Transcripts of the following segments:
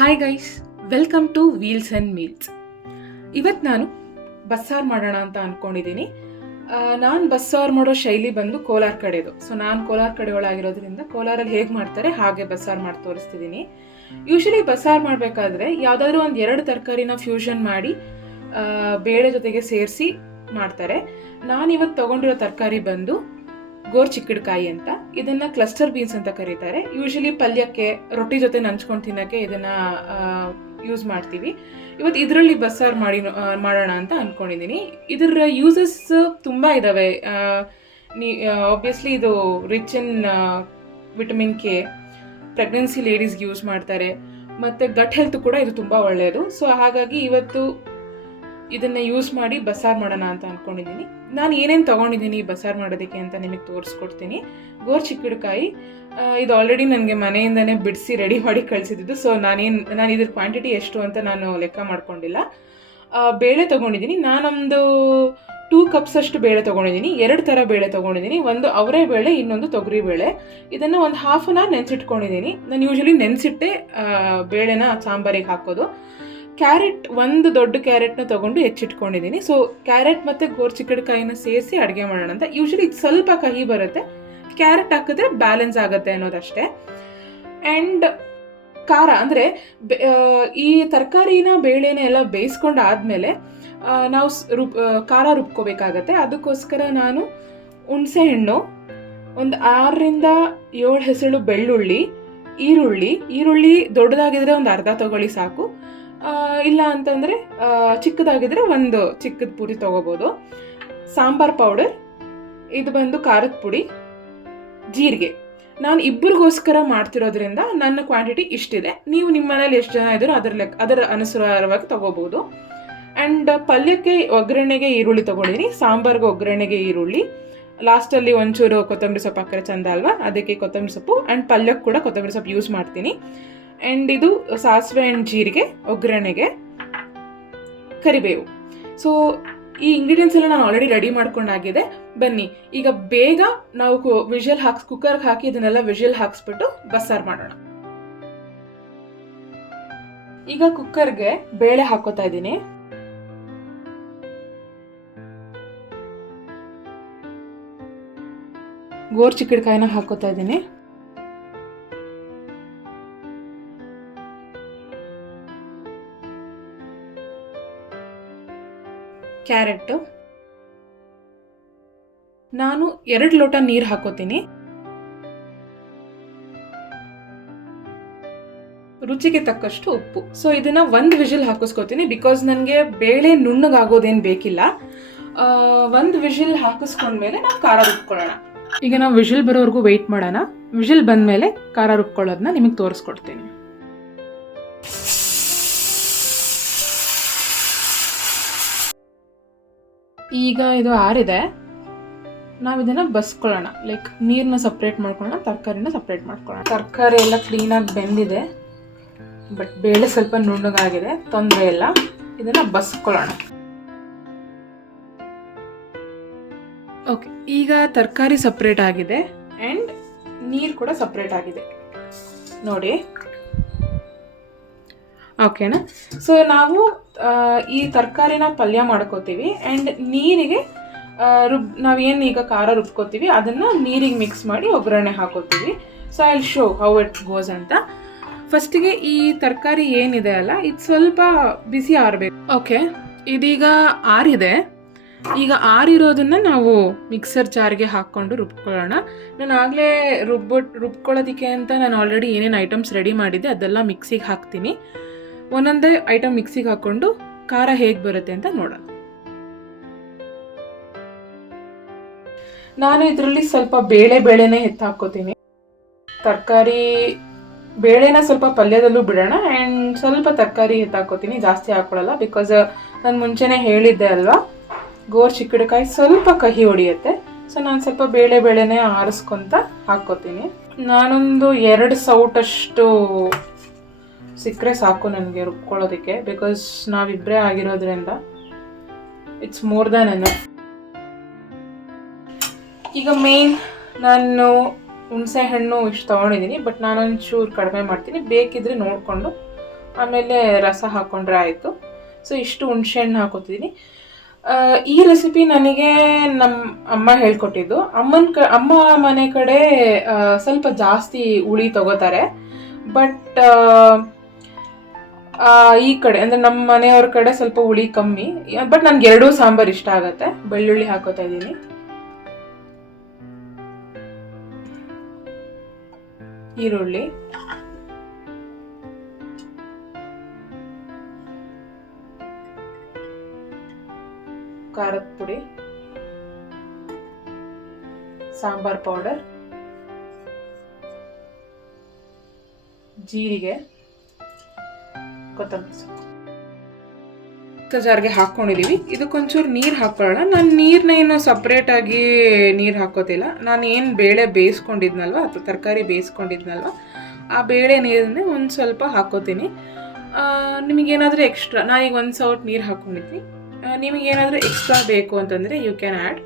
Hi guys, welcome to wheels and meals. ಇವತ್ತು ನಾನು ಬಸ್ಸಾರು ಮಾಡೋಣ ಅಂತ ಅಂದ್ಕೊಂಡಿದ್ದೀನಿ. ನಾನು ಬಸ್ಸಾರು ಮಾಡೋ ಶೈಲಿ ಬಂದು ಕೋಲಾರ ಕಡೆದು. ಸೊ ನಾನು ಕೋಲಾರ ಕಡೆಯೊಳಗಿರೋದ್ರಿಂದ ಕೋಲಾರಲ್ಲಿ ಹೇಗೆ ಮಾಡ್ತಾರೆ ಹಾಗೆ ಬಸ್ಸಾರು ಮಾಡಿ ತೋರಿಸ್ತಿದ್ದೀನಿ. ಯೂಶಲಿ ಬಸ್ಸಾರು ಮಾಡಬೇಕಾದ್ರೆ ಯಾವುದಾದ್ರೂ ಒಂದು 2 ತರಕಾರಿನ ಫ್ಯೂಷನ್ ಮಾಡಿ ಬೇಳೆ ಜೊತೆಗೆ ಸೇರಿಸಿ ಮಾಡ್ತಾರೆ. ನಾನಿವತ್ತು ತೊಗೊಂಡಿರೋ ತರಕಾರಿ ಬಂದು ಗೋರ್ಚಿಕ್ಕಡ್ಕಾಯಿ ಅಂತ. ಇದನ್ನು ಕ್ಲಸ್ಟರ್ ಬೀನ್ಸ್ ಅಂತ ಕರೀತಾರೆ. ಯೂಶಲಿ ಪಲ್ಯಕ್ಕೆ ರೊಟ್ಟಿ ಜೊತೆ ನಂಚ್ಕೊಂಡು ತಿನ್ನೋಕ್ಕೆ ಇದನ್ನು ಯೂಸ್ ಮಾಡ್ತೀವಿ. ಇವತ್ತು ಇದರಲ್ಲಿ ಬಸ್ಸಾರು ಮಾಡೋಣ ಅಂತ ಅಂದ್ಕೊಂಡಿದ್ದೀನಿ. ಇದರ ಯೂಸಸ್ ತುಂಬ ಇದ್ದಾವೆ. ಆಬ್ವಿಯಸ್ಲಿ ಇದು rich in vitamin K, pregnancy ಲೇಡೀಸ್ಗೆ ಯೂಸ್ ಮಾಡ್ತಾರೆ, ಮತ್ತು ಗಟ್ ಹೆಲ್ತ್ ಕೂಡ ಇದು ತುಂಬ ಒಳ್ಳೆಯದು. ಸೊ ಹಾಗಾಗಿ ಇವತ್ತು ಇದನ್ನು ಯೂಸ್ ಮಾಡಿ ಬಸ್ಸಾರು ಮಾಡೋಣ ಅಂತ ಅಂದ್ಕೊಂಡಿದ್ದೀನಿ. ನಾನು ಏನೇನು ತೊಗೊಂಡಿದ್ದೀನಿ ಬಸ್ಸಾರು ಮಾಡೋದಕ್ಕೆ ಅಂತ ನಿಮಗೆ ತೋರಿಸ್ಕೊಡ್ತೀನಿ. ಗೋರ್ಚಿಕ್ಕಡ್ಕಾಯಿ ಇದು ಆಲ್ರೆಡಿ ನನಗೆ ಮನೆಯಿಂದನೇ ಬಿಡಿಸಿ ರೆಡಿ ಮಾಡಿ ಕಳಿಸಿದ್ದು. ಸೊ ನಾನು ಇದ್ರ ಕ್ವಾಂಟಿಟಿ ಎಷ್ಟು ಅಂತ ನಾನು ಲೆಕ್ಕ ಮಾಡ್ಕೊಂಡಿಲ್ಲ. ಬೇಳೆ ತೊಗೊಂಡಿದ್ದೀನಿ. ನಾನೊಂದು 2 ಕಪ್ಸ್ ಅಷ್ಟು ಬೇಳೆ ತೊಗೊಂಡಿದ್ದೀನಿ. 2 ಥರ ಬೇಳೆ ತೊಗೊಂಡಿದ್ದೀನಿ. ಒಂದು ಅವರೇ ಬೇಳೆ, ಇನ್ನೊಂದು ತೊಗರಿ ಬೇಳೆ. ಇದನ್ನು ಒಂದು ಹಾಫ್ ಆನ್ ಅವರ್ ನೆನೆಸಿಟ್ಕೊಂಡಿದ್ದೀನಿ. ನಾನು ಯೂಶಲಿ ನೆನೆಸಿಟ್ಟೆ ಬೇಳೆನ ಸಾಂಬಾರಿಗೆ ಹಾಕೋದು. ಕ್ಯಾರೆಟ್, ಒಂದು ದೊಡ್ಡ ಕ್ಯಾರೆಟ್ನ ತೊಗೊಂಡು ಹೆಚ್ಚಿಟ್ಕೊಂಡಿದ್ದೀನಿ. ಸೊ ಕ್ಯಾರೆಟ್ ಮತ್ತು ಗೋರ್ಚಿಕ್ಕಡ್ಕಾಯಿನ ಸೇರಿಸಿ ಅಡುಗೆ ಮಾಡೋಣ ಅಂತ. ಯೂಶಲಿ ಇದು ಸ್ವಲ್ಪ ಕಹಿ ಬರುತ್ತೆ, ಕ್ಯಾರೆಟ್ ಹಾಕಿದ್ರೆ ಬ್ಯಾಲೆನ್ಸ್ ಆಗುತ್ತೆ ಅನ್ನೋದಷ್ಟೇ. ಆ್ಯಂಡ್ ಖಾರ ಅಂದರೆ ಈ ತರಕಾರಿನ ಬೇಳೆನ ಎಲ್ಲ ಬೇಯಿಸ್ಕೊಂಡು ಆದಮೇಲೆ ನಾವು ಖಾರ ರುಬ್ಕೋಬೇಕಾಗತ್ತೆ. ಅದಕ್ಕೋಸ್ಕರ ನಾನು ಹುಣಸೆ ಹಣ್ಣು, ಒಂದು 6ರಿಂದ 7 ಹೆಸಳು ಬೆಳ್ಳುಳ್ಳಿ, ಈರುಳ್ಳಿ ದೊಡ್ಡದಾಗಿದ್ರೆ ಒಂದು ಅರ್ಧ ತೊಗೊಳ್ಳಿ ಸಾಕು. ಇಲ್ಲ ಅಂತಂದರೆ ಚಿಕ್ಕದಾಗಿದ್ರೆ ಒಂದು ಚಿಕ್ಕದ ಪುರಿ ತೊಗೋಬೋದು. ಸಾಂಬಾರ್ ಪೌಡರ್, ಇದು ಬಂದು ಖಾರದ ಪುಡಿ, ಜೀರಿಗೆ. ನಾನು ಇಬ್ಬರಿಗೋಸ್ಕರ ಮಾಡ್ತಿರೋದ್ರಿಂದ ನನ್ನ ಕ್ವಾಂಟಿಟಿ ಇಷ್ಟಿದೆ. ನೀವು ನಿಮ್ಮ ಮನೇಲಿ ಎಷ್ಟು ಜನ ಇದ್ದರೂ ಅದರ ಅನುಸಾರವಾಗಿ ತೊಗೋಬೋದು. ಆ್ಯಂಡ್ ಪಲ್ಯಕ್ಕೆ ಒಗ್ಗರಣೆಗೆ ಈರುಳ್ಳಿ ತೊಗೊಂಡಿದ್ದೀನಿ. ಸಾಂಬಾರ್ಗೆ ಒಗ್ಗರಣೆಗೆ ಈರುಳ್ಳಿ, ಲಾಸ್ಟಲ್ಲಿ ಒಂಚೂರು ಕೊತ್ತಂಬರಿ ಸೊಪ್ಪು ಹಾಕಿದ್ರೆ ಚಂದ ಅಲ್ವಾ, ಅದಕ್ಕೆ ಕೊತ್ತಂಬರಿ ಸೊಪ್ಪು. ಆ್ಯಂಡ್ ಪಲ್ಯಕ್ಕೆ ಕೂಡ ಕೊತ್ತಂಬರಿ ಸೊಪ್ಪು ಯೂಸ್ ಮಾಡ್ತೀನಿ. ಆ್ಯಂಡ್ ಇದು ಸಾಸಿವೆ ಆ್ಯಂಡ್ ಜೀರಿಗೆ ಒಗ್ಗರಣೆಗೆ, ಕರಿಬೇವು. ಸೊ ಈ ಇಂಗ್ರೀಡಿಯೆಂಟ್ಸ್ ಎಲ್ಲ ನಾನು ಆಲ್ರೆಡಿ ರೆಡಿ ಮಾಡ್ಕೊಂಡಾಗಿದೆ. ಬನ್ನಿ ಈಗ ಬೇಗ ನಾವು ಕುಕ್ಕರ್ಗೆ ಹಾಕಿ ಇದನ್ನೆಲ್ಲ ವಿಷಲ್ ಹಾಕ್ಸ್ಬಿಟ್ಟು ಬಸ್ಸಾರು ಮಾಡೋಣ. ಈಗ ಕುಕ್ಕರ್ಗೆ ಬೇಳೆ ಹಾಕೋತಾ ಇದ್ದೀನಿ. ಗೋರ್ಚಿಕ್ಕಡ್ಕಾಯಿನ ಹಾಕೋತಾ ಇದ್ದೀನಿ. ಕ್ಯಾರೆಟ್, ನಾನು 2 ಲೋಟ ನೀರು ಹಾಕೋತೀನಿ. ರುಚಿಗೆ ತಕ್ಕಷ್ಟು ಉಪ್ಪು. ಸೊ ಇದನ್ನ 1 ವಿಷಲ್ ಹಾಕಿಸ್ಕೋತೀನಿ, ಬಿಕಾಸ್ ನನಗೆ ಬೇಳೆ ನುಣ್ಣಗಾಗೋದೇನು ಬೇಕಿಲ್ಲ. 1 ವಿಷಲ್ ಹಾಕಿಸ್ಕೊಂಡ್ಮೇಲೆ ನಾವು ಖಾರ ರುಬ್ಕೊಳ್ಳೋಣ. ಈಗ ನಾವು ವಿಷಲ್ ಬರೋವರೆಗೂ ವೆಯ್ಟ್ ಮಾಡೋಣ. ವಿಷಲ್ ಬಂದಮೇಲೆ ಖಾರ ರುಬ್ಕೊಳ್ಳೋದನ್ನ ನಿಮಗೆ ತೋರಿಸ್ಕೊಡ್ತೀನಿ. ಈಗ ಇದು ಆರಿದೆ. ನಾವು ಇದನ್ನು ಬಸ್ಕೊಳ್ಳೋಣ. ಲೈಕ್ ನೀರನ್ನ ಸಪ್ರೇಟ್ ಮಾಡ್ಕೊಳ್ಳೋಣ, ತರಕಾರಿನ ಸಪ್ರೇಟ್ ಮಾಡ್ಕೊಳ್ಳೋಣ. ತರಕಾರಿ ಎಲ್ಲ ಕ್ಲೀನಾಗಿ ಬೆಂದಿದೆ, ಬಟ್ ಬೇಳೆ ಸ್ವಲ್ಪ ನುಣ್ಣಗಾಗಿದೆ, ತೊಂದರೆ ಇಲ್ಲ. ಇದನ್ನು ಬಸ್ಕೊಳ್ಳೋಣ. ಓಕೆ, ಈಗ ತರಕಾರಿ ಸಪ್ರೇಟ್ ಆಗಿದೆ ಆ್ಯಂಡ್ ನೀರು ಕೂಡ ಸಪ್ರೇಟ್ ಆಗಿದೆ ನೋಡಿ. ಓಕೆನಾ? ಸೊ ನಾವು ಈ ತರಕಾರಿನ ಪಲ್ಯ ಮಾಡ್ಕೋತೀವಿ. ಆ್ಯಂಡ್ ನೀರಿಗೆ ನಾವೇನು ಈಗ ಖಾರ ರುಬ್ಕೋತೀವಿ ಅದನ್ನು ನೀರಿಗೆ ಮಿಕ್ಸ್ ಮಾಡಿ ಒಗ್ಗರಣೆ ಹಾಕೋತೀವಿ. So I will show how it goes ಅಂತ. ಫಸ್ಟಿಗೆ ಈ ತರಕಾರಿ ಏನಿದೆ ಅಲ್ಲ, ಇದು ಸ್ವಲ್ಪ ಬಿಸಿ ಆರಬೇಕು. ಓಕೆ, ಇದೀಗ ಆರಿದೆ. ಈಗ ಆರಿರೋದನ್ನು ನಾವು ಮಿಕ್ಸರ್ ಜಾರ್ಗೆ ಹಾಕ್ಕೊಂಡು ರುಬ್ಕೊಳ್ಳೋಣ. ನಾನು ಆಗಲೇ ರುಬ್ಕೊಳ್ಳೋದಕ್ಕೆ ಅಂತ ನಾನು ಆಲ್ರೆಡಿ ಏನೇನು ಐಟಮ್ಸ್ ರೆಡಿ ಮಾಡಿದ್ದೆ ಅದೆಲ್ಲ ಮಿಕ್ಸಿಗೆ ಹಾಕ್ತೀನಿ. ಒಂದೊಂದೇ ಐಟಮ್ ಮಿಕ್ಸಿಗೆ ಹಾಕ್ಕೊಂಡು ಖಾರ ಹೇಗೆ ಬರುತ್ತೆ ಅಂತ ನೋಡೋಣ. ನಾನು ಇದರಲ್ಲಿ ಸ್ವಲ್ಪ ಬೇಳೆನೇ ಎತ್ತು ಹಾಕ್ಕೋತೀನಿ. ತರಕಾರಿ ಬೇಳೆನ ಸ್ವಲ್ಪ ಪಲ್ಯದಲ್ಲೂ ಬಿಡೋಣ ಆ್ಯಂಡ್ ಸ್ವಲ್ಪ ತರಕಾರಿ ಎತ್ತು ಹಾಕ್ಕೋತೀನಿ, ಜಾಸ್ತಿ ಹಾಕ್ಕೊಳ್ಳಲ್ಲ. ಬಿಕಾಸ್ ನಾನು ಮುಂಚೆನೇ ಹೇಳಿದ್ದೆ ಅಲ್ವಾ, ಗೋರ್ಚಿಕ್ಕಡ್ಕಾಯಿ ಸ್ವಲ್ಪ ಕಹಿ ಹೊಡಿಯುತ್ತೆ. ಸೊ ನಾನು ಸ್ವಲ್ಪ ಬೇಳೆನೇ ಆರಿಸ್ಕೊತ ಹಾಕ್ಕೋತೀನಿ. ನಾನೊಂದು 2 ಸೌಟಷ್ಟು ಸಿಕ್ಕರೆ ಸಾಕು ನನಗೆ ರುಬ್ಕೊಳ್ಳೋದಕ್ಕೆ, ಬಿಕಾಸ್ ನಾವಿಬ್ಬರೇ ಆಗಿರೋದ್ರಿಂದ ಇಟ್ಸ್ ಮೋರ್ ದ್ಯಾನ್ ಎನಫ್. ಈಗ ಮೇನ್ ನಾನು ಹುಣಸೆ ಹಣ್ಣು ಇಷ್ಟು ತೊಗೊಂಡಿದ್ದೀನಿ, ಬಟ್ ನಾನೊಂಚೂರು ಕಡಿಮೆ ಮಾಡ್ತೀನಿ. ಬೇಕಿದ್ರೆ ನೋಡಿಕೊಂಡು ಆಮೇಲೆ ರಸ ಹಾಕ್ಕೊಂಡ್ರೆ ಆಯಿತು. ಸೊ ಇಷ್ಟು ಹುಣಸೆಹಣ್ಣು ಹಾಕೋತಿದ್ದೀನಿ. ಈ ರೆಸಿಪಿ ನನಗೆ ನಮ್ಮ ಅಮ್ಮ ಹೇಳ್ಕೊಟ್ಟಿದ್ದು. ಅಮ್ಮ ಮನೆ ಕಡೆ ಸ್ವಲ್ಪ ಜಾಸ್ತಿ ಹುಳಿ ತಗೋತಾರೆ. ಬಟ್ ಈ ಕಡೆ ಅಂದರೆ ನಮ್ಮ ಮನೆಯವ್ರ ಕಡೆ ಸ್ವಲ್ಪ ಹುಳಿ ಕಮ್ಮಿ. ಬಟ್ ನನಗೆ ಎರಡೂ ಸಾಂಬಾರು ಇಷ್ಟ ಆಗುತ್ತೆ. ಬೆಳ್ಳುಳ್ಳಿ ಹಾಕೋತಾ ಇದ್ದೀನಿ, ಈರುಳ್ಳಿ, ಖಾರದ ಪುಡಿ, ಸಾಂಬಾರ್ ಪೌಡರ್, ಜೀರಿಗೆ, ಕೊತ್ತಂಬರಿ ಸೊಪ್ಪು ಜಾರ್ಗೆ ಹಾಕ್ಕೊಂಡಿದ್ದೀವಿ. ಇದಕ್ಕೊಂಚೂರು ನೀರು ಹಾಕೊಳ್ಳೋಣ. ನಾನು ನೀರನ್ನ ಏನು ಸಪ್ರೇಟಾಗಿ ನೀರು ಹಾಕೋತಿಲ್ಲ. ನಾನು ಏನು ಬೇಳೆ ಬೇಯಿಸ್ಕೊಂಡಿದ್ನಲ್ವ ಅಥವಾ ತರಕಾರಿ ಬೇಯಿಸ್ಕೊಂಡಿದ್ನಲ್ವ ಆ ಬೇಳೆ ನೀರನ್ನೇ ಒಂದು ಸ್ವಲ್ಪ ಹಾಕೋತೀನಿ. ನಿಮಗೇನಾದರೂ ಎಕ್ಸ್ಟ್ರಾ, ನಾನೀಗ 1 ಸೌಟ್ ನೀರು ಹಾಕ್ಕೊಂಡಿದ್ದೀನಿ. ನಿಮಗೇನಾದರೂ ಎಕ್ಸ್ಟ್ರಾ ಬೇಕು ಅಂತಂದರೆ ಯು ಕ್ಯಾನ್ ಆ್ಯಡ್.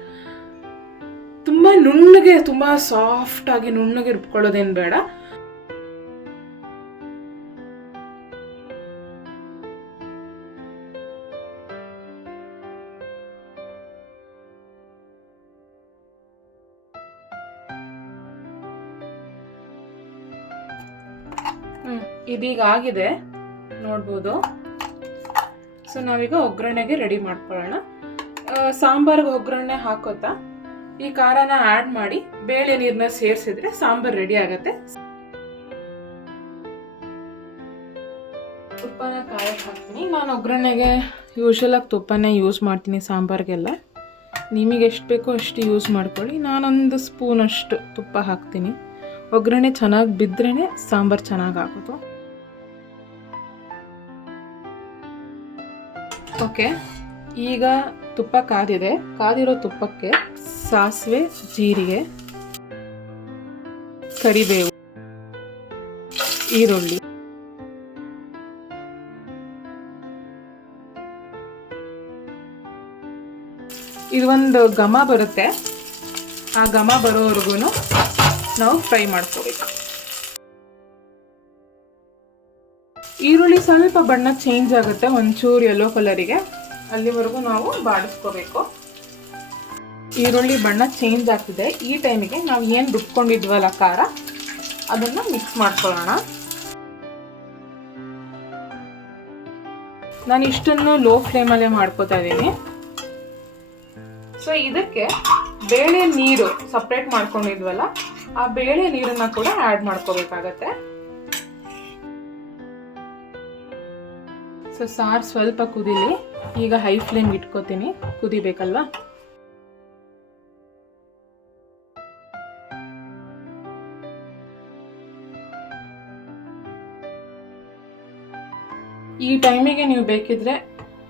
ತುಂಬ ನುಣ್ಣಗೆ, ತುಂಬ ಸಾಫ್ಟಾಗಿ ನುಣ್ಣಗೆ ರುಬ್ಕೊಳ್ಳೋದೇನು ಬೇಡ. ಇದೀಗ ಆಗಿದೆ ನೋಡ್ಬೋದು. ಸೊ ನಾವೀಗ ಒಗ್ಗರಣೆಗೆ ರೆಡಿ ಮಾಡ್ಕೊಳ್ಳೋಣ. ಸಾಂಬಾರ್ಗೆ ಒಗ್ಗರಣೆ ಹಾಕೋತಾ ಈ ಖಾರನ ಆ್ಯಡ್ ಮಾಡಿ ಬೇಳೆ ನೀರನ್ನ ಸೇರಿಸಿದ್ರೆ ಸಾಂಬಾರು ರೆಡಿ ಆಗುತ್ತೆ. ತುಪ್ಪನ ಕಾಯಕ್ಕೆ ಹಾಕ್ತೀನಿ. ನಾನು ಒಗ್ಗರಣೆಗೆ ಯೂಶಲಾಗಿ ತುಪ್ಪನೇ ಯೂಸ್ ಮಾಡ್ತೀನಿ ಸಾಂಬಾರಿಗೆಲ್ಲ. ನಿಮಗೆ ಎಷ್ಟು ಬೇಕೋ ಅಷ್ಟು ಯೂಸ್ ಮಾಡ್ಕೊಳ್ಳಿ. ನಾನೊಂದು ಸ್ಪೂನಷ್ಟು ತುಪ್ಪ ಹಾಕ್ತೀನಿ. ಒಗ್ಗರಣೆ ಚೆನ್ನಾಗಿ ಬಿದ್ರೇ ಸಾಂಬಾರು ಚೆನ್ನಾಗಿ ಆಗೋದು. ಓಕೆ, ಈಗ ತುಪ್ಪ ಕಾದಿದೆ. ಕಾದಿರೋ ತುಪ್ಪಕ್ಕೆ ಸಾಸಿವೆ, ಜೀರಿಗೆ, ಕರಿಬೇವು, ಈರುಳ್ಳಿ, ಇದು ಒಂದು ಘಮ ಬರುತ್ತೆ. ಆ ಘಮ ಬರೋವರೆಗೂ ನಾವು ಫ್ರೈ ಮಾಡ್ಕೋಬೇಕು. ಈರುಳ್ಳಿ ಸ್ವಲ್ಪ ಬಣ್ಣ ಚೇಂಜ್ ಆಗುತ್ತೆ, ಒಂಚೂರು ಯೆಲ್ಲೋ ಕಲರಿಗೆ, ಅಲ್ಲಿವರೆಗೂ ನಾವು ಬಾಡಿಸ್ಕೋಬೇಕು. ಈರುಳ್ಳಿ ಬಣ್ಣ ಚೇಂಜ್ ಆಗ್ತಿದೆ. ಈ ಟೈಮಿಗೆ ನಾವು ಏನು ರುಬ್ಕೊಂಡಿದ್ವಲ್ಲ ಖಾರ, ಅದನ್ನು ಮಿಕ್ಸ್ ಮಾಡ್ಕೊಳ್ಳೋಣ. ನಾನು ಇಷ್ಟನ್ನು ಲೋ ಫ್ಲೇಮಲ್ಲೇ ಮಾಡ್ಕೋತಾ ಇದ್ದೀನಿ. ಸೊ ಇದಕ್ಕೆ ಬೇಳೆ ನೀರು ಸಪ್ರೇಟ್ ಮಾಡ್ಕೊಂಡಿದ್ವಲ್ಲ, ಆ ಬೇಳೆ ನೀರನ್ನ ಕೂಡ ಆ್ಯಡ್ ಮಾಡ್ಕೋಬೇಕಾಗತ್ತೆ. ಸೊ ಸಾರು ಸ್ವಲ್ಪ ಕುದೀಲಿ. ಈಗ ಹೈ ಫ್ಲೇಮ್ ಇಟ್ಕೋತೀನಿ, ಕುದಿಬೇಕಲ್ವಾ. ಈ ಟೈಮಿಗೆ ನೀವು ಬೇಕಿದ್ರೆ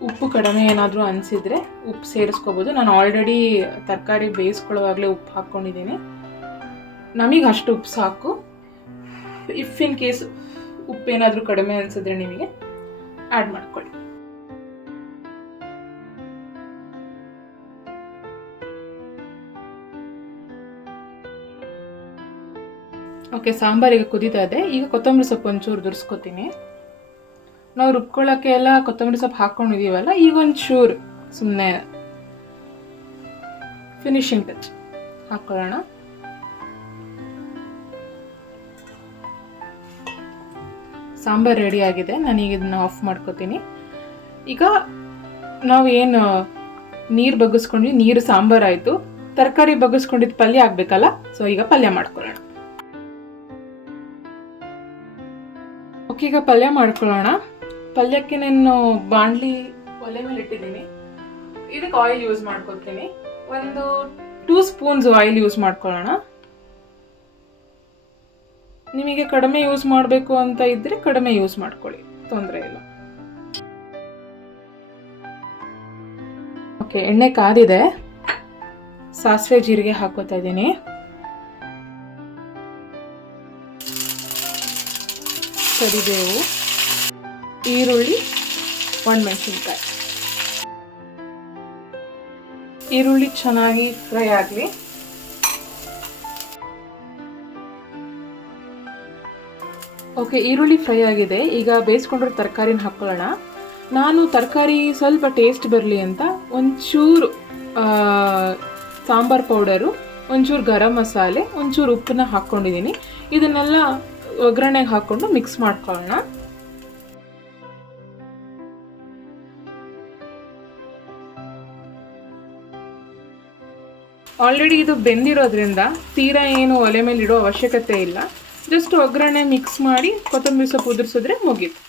ಉಪ್ಪು ಕಡಿಮೆ ಏನಾದರೂ ಅನಿಸಿದರೆ ಉಪ್ಪು ಸೇರಿಸ್ಕೋಬೋದು. ನಾನು ಆಲ್ರೆಡಿ ತರಕಾರಿ ಬೇಯಿಸ್ಕೊಳ್ಳೋವಾಗಲೇ ಉಪ್ಪು ಹಾಕ್ಕೊಂಡಿದ್ದೀನಿ. ನಮಗೆ ಅಷ್ಟು ಉಪ್ಪು ಸಾಕು. ಇಫ್ ಇನ್ ಕೇಸ್ ಉಪ್ಪೇನಾದರೂ ಕಡಿಮೆ ಅನಿಸಿದ್ರೆ ನಿಮಗೆ ಆ್ಯಡ್ ಮಾಡ್ಕೊಳ್ಳಿ. ಓಕೆ, ಸಾಂಬಾರಿಗೆ ಕುದೀತಾ ಇದೆ. ಈಗ ಕೊತ್ತಂಬರಿ ಸೊಪ್ಪು ಒಂಚೂರು ದುರ್ಸ್ಕೊತೀನಿ. ನಾವು ರುಬ್ಕೊಳ್ಳೋಕ್ಕೆ ಎಲ್ಲ ಕೊತ್ತಂಬರಿ ಸೊಪ್ಪು ಹಾಕ್ಕೊಂಡಿದ್ದೀವಲ್ಲ, ಈಗ ಒಂಚೂರು ಸುಮ್ಮನೆ ಫಿನಿಶಿಂಗ್ ಟಚ್ ಹಾಕ್ಕೊಳ್ಳೋಣ. ಸಾಂಬಾರು ರೆಡಿ ಆಗಿದೆ. ನಾನೀಗ ಇದನ್ನು ಆಫ್ ಮಾಡ್ಕೋತೀನಿ. ಈಗ ನಾವು ಏನು ನೀರು ಬಗ್ಗಿಸ್ಕೊಂಡ್ವಿ, ನೀರು ಸಾಂಬಾರು ಆಯಿತು. ತರಕಾರಿ ಬಗ್ಗಿಸ್ಕೊಂಡಿದ್ದು ಪಲ್ಯ ಆಗಬೇಕಲ್ಲ, ಸೊ ಈಗ ಪಲ್ಯ ಮಾಡ್ಕೊಳ್ಳೋಣ. ಓಕೆ, ಈಗ ಪಲ್ಯ ಮಾಡ್ಕೊಳ್ಳೋಣ. ಪಲ್ಯಕ್ಕೆ ನಾನು ಬಾಣಲಿ ಒಲೆ ಮೇಲೆ ಇಟ್ಟಿದ್ದೀನಿ. ಇದಕ್ಕೆ ಆಯಿಲ್ ಯೂಸ್ ಮಾಡ್ಕೊತೀನಿ. ಒಂದು 2 ಸ್ಪೂನ್ಸ್ ಆಯಿಲ್ ಯೂಸ್ ಮಾಡ್ಕೊಳ್ಳೋಣ. ನಿಮಗೆ ಕಡಿಮೆ ಯೂಸ್ ಮಾಡಬೇಕು ಅಂತ ಇದ್ದರೆ ಕಡಿಮೆ ಯೂಸ್ ಮಾಡ್ಕೊಳ್ಳಿ, ತೊಂದರೆ ಇಲ್ಲ. ಓಕೆ, ಎಣ್ಣೆ ಕಾದಿದೆ. ಸಾಸಿವೆ ಜೀರಿಗೆ ಹಾಕೋತಾ ಇದ್ದೀನಿ. ಕರಿಬೇವು, ಈರುಳ್ಳಿ, ಒಣಮೆಣಸಿನ್ಕಾಯಿ. ಈರುಳ್ಳಿ ಚೆನ್ನಾಗಿ ಫ್ರೈ ಆಗಲಿ. ಓಕೆ, ಈರುಳ್ಳಿ ಫ್ರೈ ಆಗಿದೆ. ಈಗ ಬೇಯಿಸ್ಕೊಂಡಿರೋ ತರಕಾರಿನ ಹಾಕ್ಕೊಳ್ಳೋಣ. ನಾನು ತರಕಾರಿ ಸ್ವಲ್ಪ ಟೇಸ್ಟ್ ಬರಲಿ ಅಂತ ಒಂಚೂರು ಸಾಂಬಾರ್ ಪೌಡರು, ಒಂಚೂರು ಗರಂ ಮಸಾಲೆ, ಒಂಚೂರು ಉಪ್ಪನ್ನ ಹಾಕ್ಕೊಂಡಿದ್ದೀನಿ. ಇದನ್ನೆಲ್ಲ ಒಗ್ಗರಣೆಗೆ ಹಾಕ್ಕೊಂಡು ಮಿಕ್ಸ್ ಮಾಡ್ಕೊಳ್ಳೋಣ. ಆಲ್ರೆಡಿ ಇದು ಬೆಂದಿರೋದ್ರಿಂದ ತೀರಾ ಏನು ಒಲೆ ಮೇಲೆ ಇಡೋ ಅವಶ್ಯಕತೆ ಇಲ್ಲ. ಜಸ್ಟ್ ಒಗ್ಗರಣೆ ಮಿಕ್ಸ್ ಮಾಡಿ ಕೊತ್ತಂಬರಿ ಸೊಪ್ಪು ಉದುರಿಸಿದ್ರೆ ಮುಗೀತು.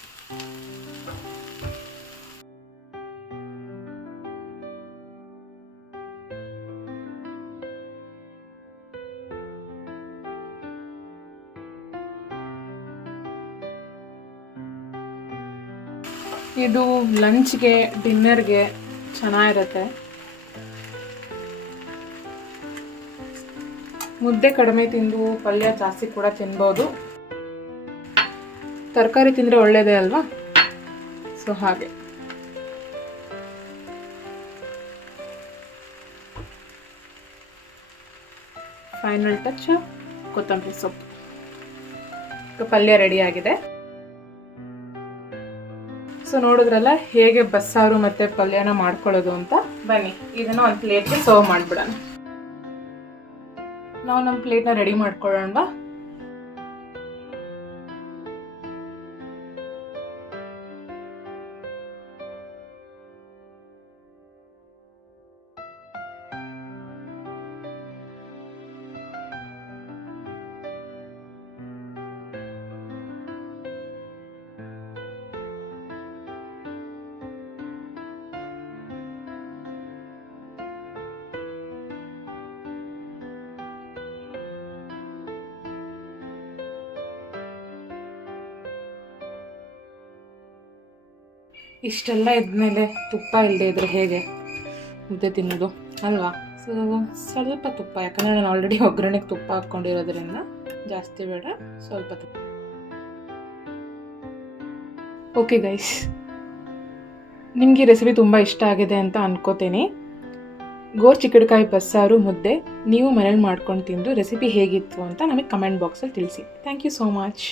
ಇದು ಲಂಚ್ಗೆ, ಡಿನ್ನರ್ಗೆ ಚೆನ್ನಾಗಿರುತ್ತೆ. ಮುದ್ದೆ ಕಡಿಮೆ ತಿಂದು ಪಲ್ಯ ಜಾಸ್ತಿ ಕೂಡ ತಿನ್ಬೋದು. ತರಕಾರಿ ತಿಂದರೆ ಒಳ್ಳೆಯದೇ ಅಲ್ವಾ? ಸೊ ಹಾಗೆ ಫೈನಲ್ ಟಚ್ ಕೊತ್ತಂಬರಿ ಸೊಪ್ಪು. ಪಲ್ಯ ರೆಡಿ ಆಗಿದೆ. ಸೊ ನೋಡಿದ್ರಲ್ಲ ಹೇಗೆ ಬಸ್ಸಾರು ಮತ್ತು ಪಲ್ಯನ ಮಾಡ್ಕೊಳ್ಳೋದು ಅಂತ. ಬನ್ನಿ ಇದನ್ನು ಒಂದು ಪ್ಲೇಟ್ಗೆ ಸರ್ವ್ ಮಾಡಿಬಿಡೋಣ. ನಾವು ನಮ್ಮ ಪ್ಲೇಟ್ನ ರೆಡಿ ಮಾಡ್ಕೊಳ್ಳೋಣ. ಇಷ್ಟೆಲ್ಲ ಇದ್ಮೇಲೆ ತುಪ್ಪ ಇಲ್ಲದೆ ಇದ್ರೆ ಹೇಗೆ ಮುದ್ದೆ ತಿನ್ನೋದು ಅಲ್ವಾ? ಸೊ ಸ್ವಲ್ಪ ತುಪ್ಪ, ಯಾಕಂದರೆ ನಾನು ಆಲ್ರೆಡಿ ಒಗ್ಗರಣೆಗೆ ತುಪ್ಪ ಹಾಕ್ಕೊಂಡಿರೋದ್ರಿಂದ ಜಾಸ್ತಿ ಬೇಡ, ಸ್ವಲ್ಪ ತುಪ್ಪ. ಓಕೆ ಗೈಸ್, ನಿಮಗೆ ರೆಸಿಪಿ ತುಂಬ ಇಷ್ಟ ಆಗಿದೆ ಅಂತ ಅನ್ಕೋತೀನಿ. ಗೋರ್ ಚಿಕ್ಕಡಿಕಾಯಿ ಬಸ್ಸಾರು ಮುದ್ದೆ ನೀವು ಮನೇಲಿ ಮಾಡ್ಕೊಂಡು ತಿಂದು ರೆಸಿಪಿ ಹೇಗಿತ್ತು ಅಂತ ನಮಗೆ ಕಮೆಂಟ್ ಬಾಕ್ಸಲ್ಲಿ ತಿಳಿಸಿ. Thank you so much.